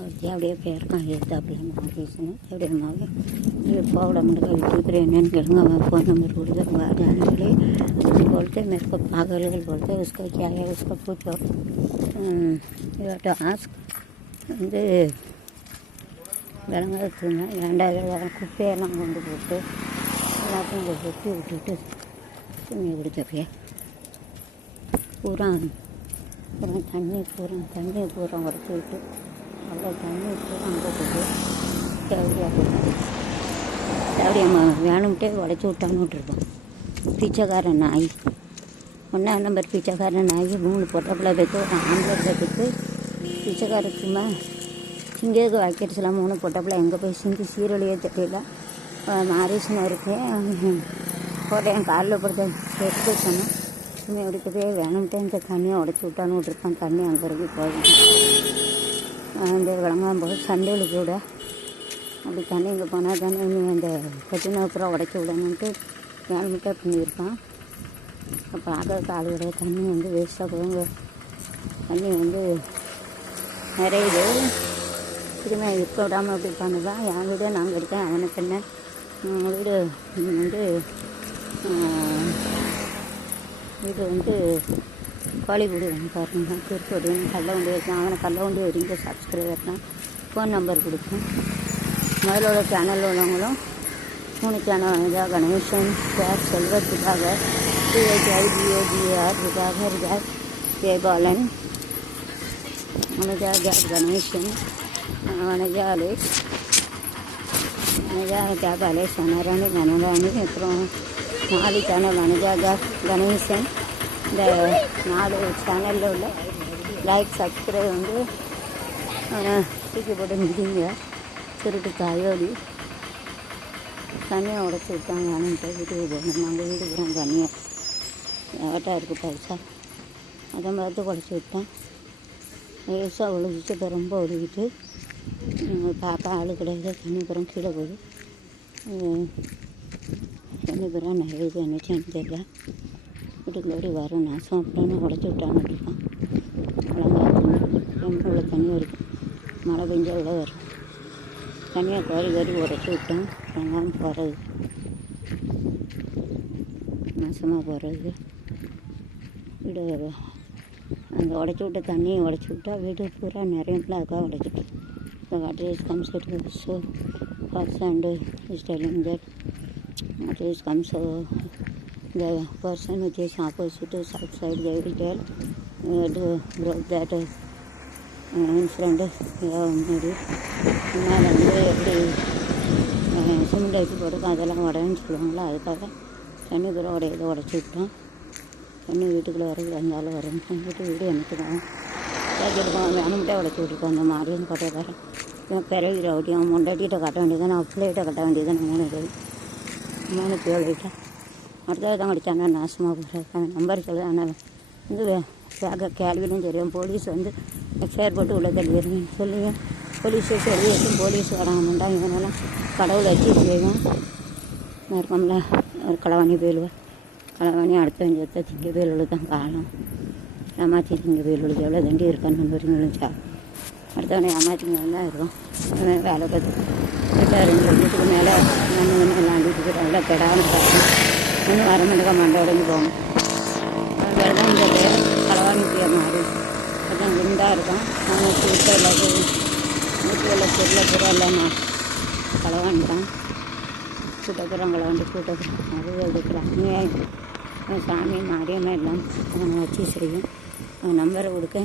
அப்படியே போயிருக்கான் எழுத்தாப்பில் பேசணும் எப்படியாவது ये पावड़ा मुंडा यूट्यूब पर एन करूँगा मैं फ़ोन नंबर बोल दे वहाँ जाने के लिए बोलते मेरे को पागल बोलते उसका क्या है उसको पूछो आस्क வந்து விளங்காதுன்னா ஏண்டாயிரம் குப்பையெல்லாம் கொண்டு போட்டு எல்லாத்தையும் இங்கே வெட்டி விட்டுட்டு தண்ணி குடிச்சப்பே பூரா தண்ணி பூரா உடச்சி விட்டு அவ்வளோ தண்ணி பூரா அங்கே போட்டு தேவையம்மா வேணும்ட்டே உடச்சி விட்டான்னு விட்டுருப்போம். பிச்சைக்காரன் நாய் 1ஆம் நம்பர் பிச்சைக்காரன் நாய் 3 பொட்டப்பிள்ளை பெற்று ஒரு ஆம்பளை பெற்று பிச்சைக்கார சும்மா சிங்கேக்கு வைக்கிறதுலாம் 3 பொட்டப்பிள்ளை எங்கே போய் சிங்கி சீரழியே தெரியல. மாரீசனும் இருக்கேன் போட்ட என் காலில் படுத்த எடுத்து சொன்னேன் சும்மா எடுக்கவே வேணும்ட்டே இந்த தண்ணியை உடச்சி விட்டான்னு விட்டுருப்பான். தண்ணி அங்கே இருக்கு போகும் இந்த விளங்காம்போது சண்டையில் கூட அப்படி தண்ணி இங்கே போனால் தானே நீ அந்த கட்டின அப்புறம் உடச்சி விடணுன்ட்டு வேணும்ட்டே பண்ணியிருப்பான். பார்க்கறதுக்கு ஆள் கிடையாது. தண்ணி வந்து வேஸ்ட்டாக போகுங்க. தண்ணி வந்து நிறையுது. திரும்ப இருக்க விடாமல் அப்படி பண்ணுதான். என் வீடு நாங்கள் இருக்கேன் அவனுக்கு என்ன வீடு வந்து கோழிக்கூடு பாருங்க திருப்பூர் கல்லவண்டி வச்சேன். அவனை கல்லவண்டி வரைங்க சப்ஸ்கிரைபர் தான். ஃபோன் நம்பர் கொடுப்பேன். முதலோட சேனல் உள்ளவங்களும் 3 சேனல் இதாக கணேசன் சார் செல்வர் சுதாகர் THIBAGR சுதாகர் கேப் ஜெயபாலன் வனஜா கேப் கணேசன் வனஜா அலேஷ் வனஜா கேப் அலேஷ் வனராணி அப்புறம் 4 சேனல் வனஜா கேப் கணேசன். இந்த 4 சேனலில் உள்ள லைக் சப்ஸ்கிரைப் வந்து தூக்கி போட்டு முடிங்க. திருட்டு தாயோடி தண்ணியை உடச்சி விட்டாங்க. வேணும்ட்டு வீட்டுக்கு போகணும். நாங்கள் வீட்டுக்கு போகிறோம். தண்ணியை ஏட்டா இருக்குது பைசா அதை பார்த்து உடச்சி விட்டேன். லேசாக ஒழுகிச்சு. இப்போ ரொம்ப ஒழுகிட்டு பாப்பா ஆள் கிடையாது. தண்ணி புறம் கீழே போகுது. தண்ணி புறம் நிறைய என்னச்சுன்னு தெரியல. வீட்டுக்குள்ளே வரும் நாசம் அப்படின்னு உடச்சி விட்டான்னு இருப்பான். ரொம்ப உள்ள தண்ணி வருது. மழை பெஞ்சா உள்ள வரும். தனியாக கோரி உடச்சி விட்டோம். வெங்காயம் போகிறது நாசமாக போகிறது. வீடு அந்த உடச்சி விட்ட தண்ணியை உடச்சி விட்டா வீடு பூரா நிறைய பிளாக்காக உடச்சிட்டு the water is comes to so fast and is telling that water is comes so the person which is opposite is outside they will tell to broke that in front maybe முன்னால் வந்து எப்படி cement வச்சு போட்டுருக்கோம் அதெல்லாம் உடையன்னு சொல்லுவாங்களோ அதுக்காக தண்ணி கூட உடையதை உடச்சி விட்டோம். தண்ணி வீட்டுக்குள்ளே வரைக்கும் வந்தாலும் வரும். வீடு எனக்கு தான் கேட்கிருக்கோம். வேணும்ட்டே உடச்சி விட்டுருக்கோம். அந்த மாதிரின்னு கட்டக்காரன் இவன் பிறகு ரவுட்டியும் முண்டாட்டிகிட்ட கட்ட வேண்டியது நான் பிள்ளைகிட்ட கட்ட வேண்டியது 3 பேர்கிட்ட அடுத்தது தான் கடிச்சானா நாசமாக போகிறேன். நம்பர் சொல்லு. ஆனால் வந்து வேக கேள்வியும் தெரியும். போலீஸ் வந்து எஃப்ஐஆர் போட்டு உள்ள தள்ளிடுவேன் சொல்லுவேன். போலீஸ் சொல்லி போலீஸ் வராங்க மாட்டாங்க. இவனெல்லாம் கடவுளை வச்சு செய்வேன். இருக்கோம்ல ஒரு களவாணி போயிடுவேன். களவாணி அடுத்த செத்த திங்க போயிலுள்ள தான் காலம். ஏமாற்றி திங்க போயிலுள்ள எவ்வளோ தண்டி இருக்கான்னு விழுந்துச்சா அடுத்தவனை ஏமாற்றிங்க தான் இருக்கும். வேலை பார்த்து 2 வீட்டுக்கு மேலே மண்ணு விளாண்டிட்டு நல்லா கெடாமல் பார்க்கணும். இன்னும் வர மாட்டேங்க மண்டை உடஞ்சி போகணும். வேறு தான் இந்த களவாணி பேர் மாறி அதான் குண்டாக இருக்கும். அவங்க வீட்டில் எல்லாத்தையும் வீட்டில் பொருளை பூரா இல்லைன்னா களவாணி தான் கூட்டப்புறம் களவாண்டி கூட்டப்புறம் அது எடுக்கிறாங்க. சாமி மாரியம்மா எல்லாம் அவங்க வச்சு செய்யும். நம்பரை கொடுக்க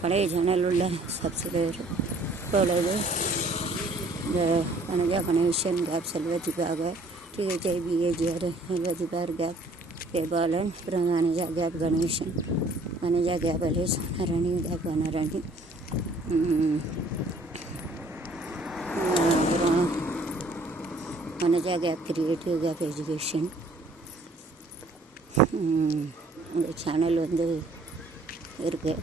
பழைய சேனல் உள்ள சப்ஸ்கிரைபர் இப்போ உள்ளது இந்த வனஜா கணேசன் கேப் செல்வதிக்காக THIBAGR செல்வதிகார் கேப் ஜெயபாலன் அப்புறம் வனஜா கேப் கணேசன் வனஜா கேப் அலேஷ் வனராணி கேப் வனராணி அப்புறம் வனஜா கேப் கிரியேட்டிவ் கேப் எஜுகேஷன். அந்த சேனல் வந்து இருக்குது.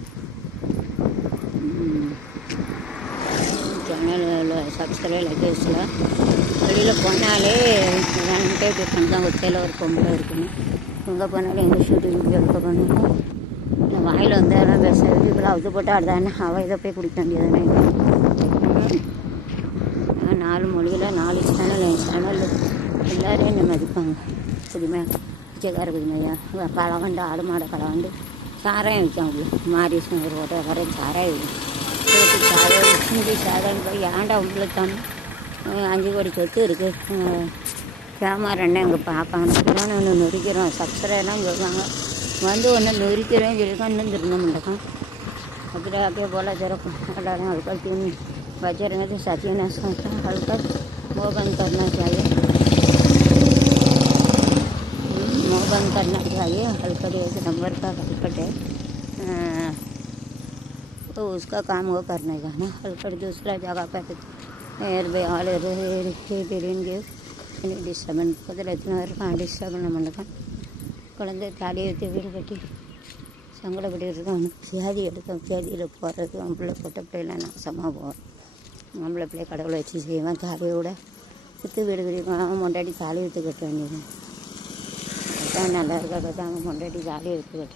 சேனலில் சப்ஸ்கிரைப் லைக்கேஸில் வெளியில் போனாலே வேணும்ட்டே இப்படி பண்ணி தான் ஒத்தையில் ஒரு பொம்பளை இருக்கணும். எங்கே போனாலும் எங்கள் ஷூட்டிங் எடுக்க பண்ணணும். வாயில் வந்து அதெல்லாம் பேச வீட்டுக்குள்ளே அவுத்து போட்டு அடுத்தானே அவள் இதை போய் குடிக்க வேண்டியதானே. 4 மொழியில் 4 சேனல் 5 சேனல் எல்லோரும் என்னை மதிப்பாங்க. புதுமை பிச்சைக்கார புதுமையா களவாண்டு ஆடு மாடை களவாண்டு சாராயம் விற்காங்க. மாரிசன் ஒரு ஓட்டக்காரன் சாராயம் விற்கும் சாதம் ஹிந்தி சாதம் போய் ஏன்டா உங்களுக்கு தான் 5 கோடி சொத்து இருக்குது. கேமரா இங்கே பார்ப்பாங்க ஒன்று நொறிக்கிறோம் சப்ஸ்கிரைலாம் சொல்லுவாங்க வந்து ஒன்று நொறிக்கிறேன்னு சொல்லியிருக்கோம். இன்னும் திரும்ப மாட்டேக்கான். அப்படியே போல சிறப்பு எல்லாரும் हल्का तीन बजे रहेंगे तो सत्यनाश का हल्का मुँह बंद करना चाहिए. मुँह बंद करना चाहिए. हल्का 1 नंबर का हल्कट है तो उसका काम वो करने का ना. हल्कट दूसरा जगह पर एयर बे आल बिरेंगे डिस्टर्बन पता एतना डिस्टर्ब பண்ண குழந்தை தாலியை வைத்து வீடு கட்டி சங்கடப்பட்டு இருக்கோம். வியாதி எடுக்கும். வியாதியில் போகிறது ஆம்பளை பொட்ட பிள்ளைலாம் நாசமாக போவேன். ஆம்பளை பிள்ளை கடவுளை வச்சு செய்வேன். தாலியோட விற்று வீடு கட்டிருக்கோம். மொண்டாடி தாலி விற்று கட்ட வேண்டியது அதுதான் நல்லா இருக்கா கட்டாங்க. மொண்டாடி தாலியை விற்று கட்ட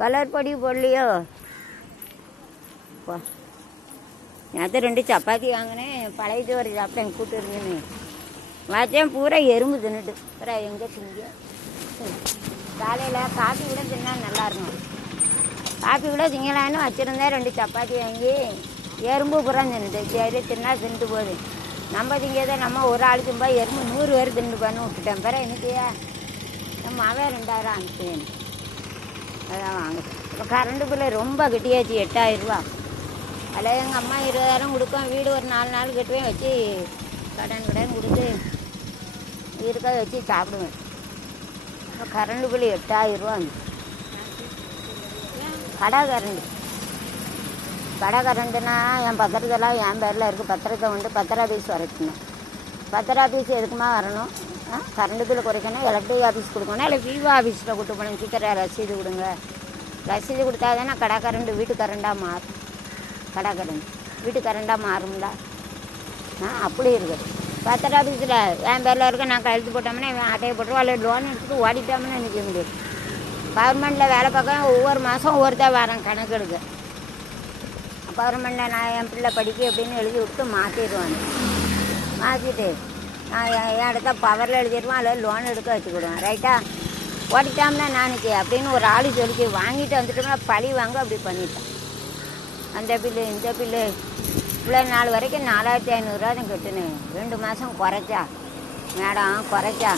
கலர் பொடி போடலையோ. நேற்று 2 சப்பாத்தி வாங்கினேன். பழையது ஒரு சாப்பிட்டேன் கூட்டு இருக்குன்னு வச்சேன். பூரா எறும்பு தின்னுட்டு அப்புறம் எங்கே திங்க. காலையில் காஃபி கூட தின்னா நல்லாயிருக்கும். காஃபி கூட திங்கலான்னு வச்சுருந்தேன். 2 சப்பாத்தி வாங்கி எறும்பு பூரா தின்னுட்டு. சரி தின்னா தின்ட்டு போகுது. நம்ம திங்கதை நம்ம ஒரு ஆள் திம்பா எறும்பு 100 பேர் தின்ட்டு பண்ணி விட்டுட்டேன். பிறகு இன்னைக்கு நம்ம அவன் 2000 அனுப்பிச்சேன். அதான் வாங்க. இப்போ கரண்டு பிள்ளை ரொம்ப கட்டியாச்சு 8000 ரூபா. அதில் எங்கள் அம்மா 20,000 கொடுக்கும். வீடு ஒரு 4 நாள் கட்டுவேன். வச்சு கடன் கொடுத்து இருக்க வச்சு சாப்பிடுவேன். இப்போ கரண்டு பில் 8000 ரூபா வந்து கடை கரண்டுனா என் பத்திரத்தெல்லாம் என் பேரில் இருக்குது. பத்திரத்தை வந்து பத்திர ஆஃபீஸ் வரச்சுனேன். பத்திர ஆஃபீஸ் எதுக்குமா வரணும்? கரண்டு பில் குறைக்கணும். எலக்ட்ரிக் ஆஃபீஸ் கொடுக்கணும். இல்லை விவோ ஆஃபீஸில் கூட்டு போகணும். சீக்கிரம் ரசீது கொடுங்க. ரசீது கொடுத்தா தானே கடை கரண்டு வீட்டு கரண்டாக மாறும். கடை கரண்டு வீட்டு கரண்டாக மாறும்ல. அப்படி இருக்குது. பத்திர ஆஃபீஸில் என் பேரில் இருக்க நான் கழுத்து போட்டோம்னா இவன் அட்டையை போட்டுருவோம். அல்ல லோன் எடுத்துட்டு ஓடிட்டோம்னு நிற்க முடியாது. கவர்மெண்ட்டில் வேலை பார்க்க ஒவ்வொரு மாதம் ஒவ்வொருத்தர் வரேன் கணக்கு எடுக்க. கவர்மெண்ட்டில் நான் என் பிள்ளை படிக்க அப்படின்னு எழுதி விட்டு மாற்றிடுவாங்க. மாற்றிட்டு நான் என் இடத்த பவரில் எழுதிடுவேன். அதில் லோன் எடுக்க வச்சுக்கிடுவேன். ரைட்டா ஓடிட்டோம்னா நாளைக்கு அப்படின்னு ஒரு ஆள் சொல்லி வாங்கிட்டு வந்துட்டோம்னா பழி வாங்க அப்படி பண்ணிட்டேன். அந்த பில்லு இந்த பில்லு இவ்வளோ நாள் வரைக்கும் 4500 ரூபா தான் கட்டுனேன். 2 மாதம் குறைச்சா மேடம் குறைச்சா.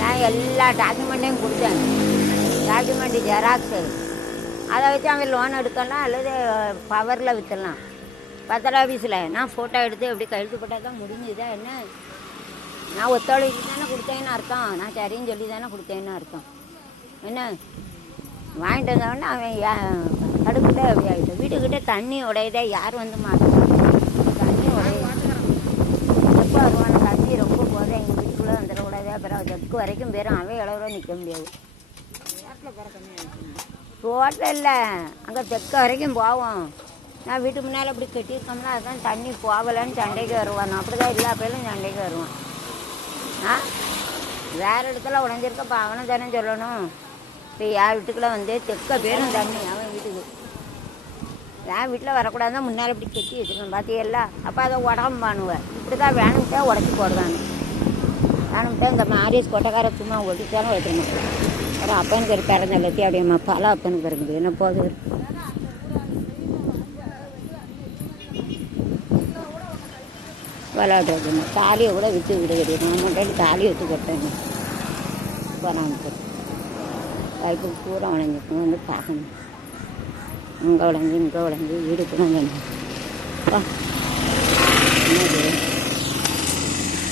நான் எல்லா டாக்குமெண்ட்டையும் கொடுத்தேன். டாக்குமெண்ட்டு ஜெராக்ஸு அதை வச்சு அவன் லோன் எடுக்கலாம் அல்லது பவரில் விற்றுலாம். பத்திர ஆஃபீஸில் நான் ஃபோட்டோ எடுத்து எப்படி கையெழுத்து போட்டால் தான் முடிஞ்சுதா என்ன? நான் ஒத்துழைப்பு தானே கொடுத்தேன்னு அர்த்தம். நான் சரின்னு சொல்லி தானே கொடுத்தேன்னு அர்த்தம். என்ன வாங்கிட்டு வந்தவொடனே அவன் தடுக்கிட்டே அப்படி ஆகிட்டு. வீட்டுக்கிட்ட தண்ணி உடையதே யார் வந்து மாட்டாங்க. தண்ணி உடைய எப்போ வருவான தண்ணி ரொம்ப போதே எங்கள் வீட்டுக்குள்ளே வந்துடக்கூடாது. அப்புறம் தெற்கு வரைக்கும் பேரும் அவன் இளவுல நிற்க முடியாது. ரோட்டில் இல்லை அங்கே தெற்கு வரைக்கும் போவோம். நான் வீட்டு முன்னால் அப்படி கட்டியிருக்கோம்னா அதுதான் தண்ணி போகலன்னு சண்டைக்கு வருவான். அப்படி தான் எல்லா பேரும் சண்டைக்கு வருவான். வேறு இடத்துல உடஞ்சிருக்கப்போ அவனை தானே சொல்லணும். இப்போ என் வீட்டுக்குள்ளே வந்து தெற்க பேரும் தண்ணி அவன் வீட்டுக்கு. என் வீட்டில் வரக்கூடாதுதான் முன்னால் இப்படி கட்டி வச்சுக்கணும். பார்த்தியல்ல அப்போ அதை உடம்பு பண்ணுவேன். இப்படி தான் வேணும்ட்டே உடச்சி போடுவாங்க. வேணும்ட்டே இந்த மாரியஸ் கொட்டைக்கார சும்மா ஒட்டிச்சாலும் வச்சுக்கணும். அப்புறம் அப்பனுக்கு ஒரு பிறந்தல்லத்தி அப்படியே பல அப்பனுக்கு இருக்குது. என்ன போது விளையாடுறதுன்னு தாலியை கூட விற்று விட கிடையாது. நான் மட்டும் தாலியை விற்று கட்டேங்க. போகிறாங்க வாய்ப்பு பூரா உடஞ்சிக்கணும். வந்து பார்க்கணும். இங்கே உடஞ்சி வீடு கூட என்னது